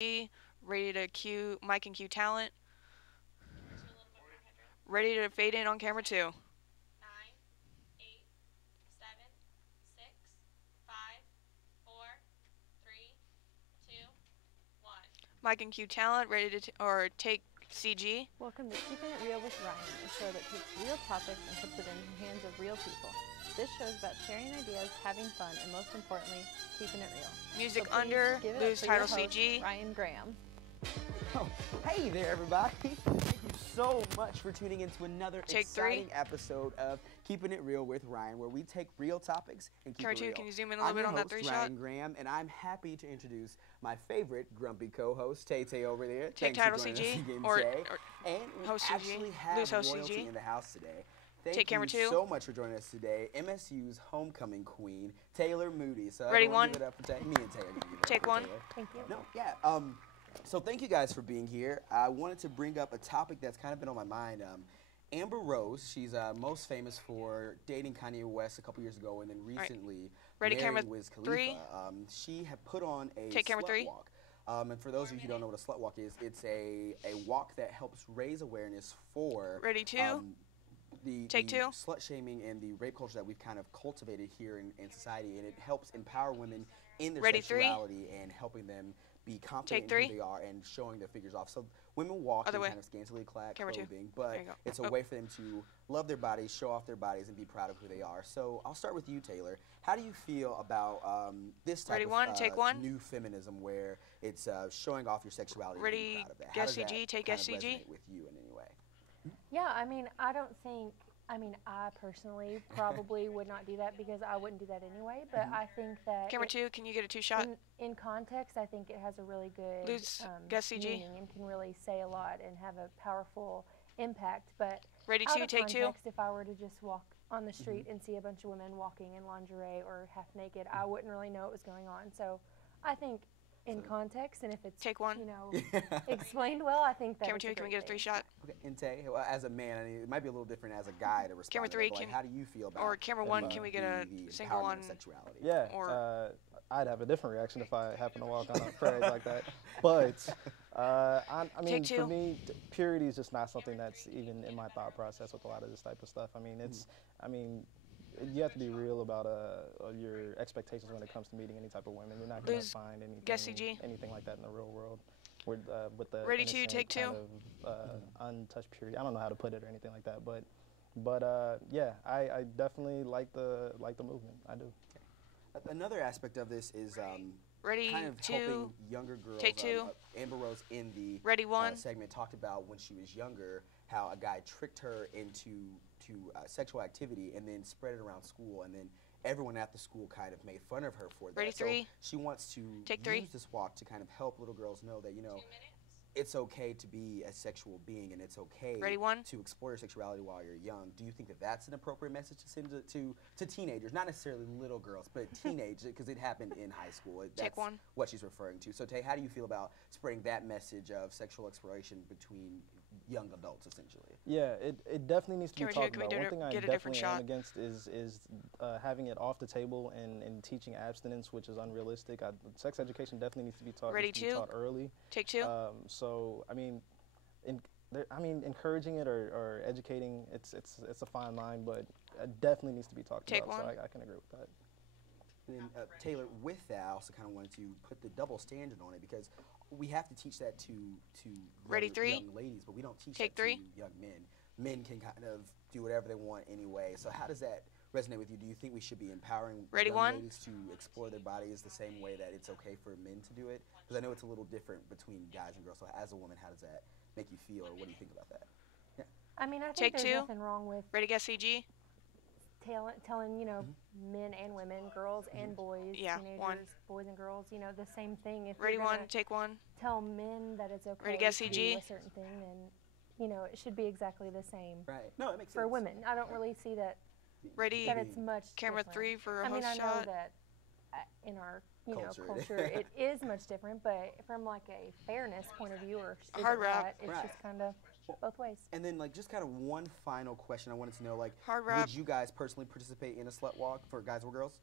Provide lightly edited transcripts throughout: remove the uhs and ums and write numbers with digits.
Ready to cue mic and cue talent. Ready to fade in on camera 2. Mic and cue talent. Ready to or take CG. Welcome to Keeping It Real with Ryan, a show that takes real topics and puts it in the hands of real people. This show is about sharing ideas, having fun, and most importantly, keeping it real. Music So under. give it Lose up for title your host, CG. Ryan Graham. Oh, hey there, everybody. Thank you so much for tuning into another exciting episode of Keeping It Real with Ryan, where we take real topics and keep it real. Can you zoom in a little bit on that 3 shot? I'm Ryan Graham, and I'm happy to introduce my favorite grumpy co-host, Tay over there. Take Thanks title for joining CG us again or today. And we host actually CG. have Lose host royalty CG. in the house today. Take Thank camera you 2. so much for joining us today. MSU's homecoming queen, Taylor Moody. So Ready 1. Give it up for me and Taylor. Take 1. Thank you. No, yeah. So thank you guys for being here. I wanted to bring up a topic that's kind of been on my mind. Amber Rose, she's most famous for dating Kanye West a couple years ago, and then recently marrying Wiz Khalifa. 3. She had put on a Take camera slut 3. walk. And for those of you who don't know what a slut walk is, it's a walk that helps raise awareness for Ready 2. The Take 2. slut shaming and the rape culture that we've kind of cultivated here in society, and it helps empower women in their Ready sexuality and helping them be confident in who they are and showing their figures off. So women walk in kind of scantily clad clothing, but it's a way for them to love their bodies, show off their bodies, and be proud of who they are. So I'll start with you, Taylor. How do you feel about this type of new feminism where it's showing off your sexuality and being proud of that? How does that kind of resonate with you in any way? Yeah, I mean, I personally probably would not do that because I wouldn't do that anyway, but I think that... Camera 2, can you get a 2 shot? In context, I think it has a really good meaning and can really say a lot and have a powerful impact, but Ready 2, take 2. If I were to just walk on the street and see a bunch of women walking in lingerie or half naked, I wouldn't really know what was going on. So I think in context, and if it's take 1, explained well, I think that camera 2, can we get a 3 shot? Okay, and Tay, well, as a man, I mean, it might be a little different as a guy to respond. Camera 3, how do you feel about? Or camera 1, can we get a single on sexuality? Yeah, I'd have a different reaction if I happened to walk on a parade like that. But I mean, for me, purity is just not something that's even in my thought process with a lot of this type of stuff. I mean, you have to be real about your expectations when it comes to meeting any type of women. You're not going to find anything like that in the real world. With the Ready 2, take 2. Kind of, untouched purity. I don't know how to put it or anything like that, but yeah, I definitely like the movement. I do. Another aspect of this is Ready kind of 2, helping younger girls. Take 2. Amber Rose in the Ready 1 segment talked about when she was younger how a guy tricked her into sexual activity and then spread it around school, and then everyone at the school kind of made fun of her for that. Ready 3. So she wants to use this walk to kind of help little girls know that it's okay to be a sexual being, and it's okay to explore your sexuality while you're young. Do you think that that's an appropriate message to send to teenagers, not necessarily little girls, but teenagers, because it happened in high school? That's what she's referring to. So, Tay, how do you feel about spreading that message of sexual exploration between young adults, essentially? Yeah, it definitely needs to be talked about. One thing I definitely am shot? against is having it off the table and teaching abstinence, which is unrealistic. Sex education definitely needs to be taught. Ready 2, taught early. Take 2. So I mean, encouraging it or educating, it's a fine line, but it definitely needs to be talked Take about. 1. So I can agree with that. And then, Taylor, with that, I also kind of wanted to put the double standard on it, because we have to teach that to young ladies, but we don't teach that to young men. Men can kind of do whatever they want anyway. So how does that resonate with you? Do you think we should be empowering young ladies to explore their bodies the same way that it's okay for men to do it? Because I know it's a little different between guys and girls. So as a woman, how does that make you feel, or what do you think about that? Yeah. I mean, I think there's nothing wrong with CG. telling men and women, girls and boys, teenagers, boys and girls, the same thing. If Ready you're 1, take 1. Tell men that it's okay Ready, to CG. do a certain thing, then it should be exactly the same. Right. No, it makes for sense. women. I don't really see that. Ready. That it's much camera different. 3 for a I mean, host I know shot. that in our culture, Culture. it is much different, but from like a fairness point of view, or Hard rap. it's just kind of both ways. And then, like, just kind of one final question I wanted to know, like, Hard rap. would you guys personally participate in a slut walk for guys or girls?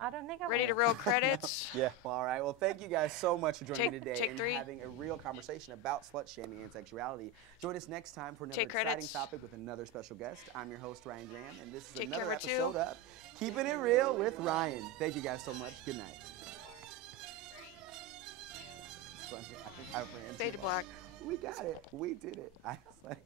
I don't think I Ready to roll credits? Yeah. Well, all right. Well, thank you guys so much for joining me today take and 3. having a real conversation about slut shaming and sexuality. Join us next time for another Take exciting credits. topic with another special guest. I'm your host, Ryan Graham, and this is Take another camera episode 2. of Keeping It Real with Ryan. Thank you guys so much. Good night. I think I ran Fade to black. We got it. We did it. I was like.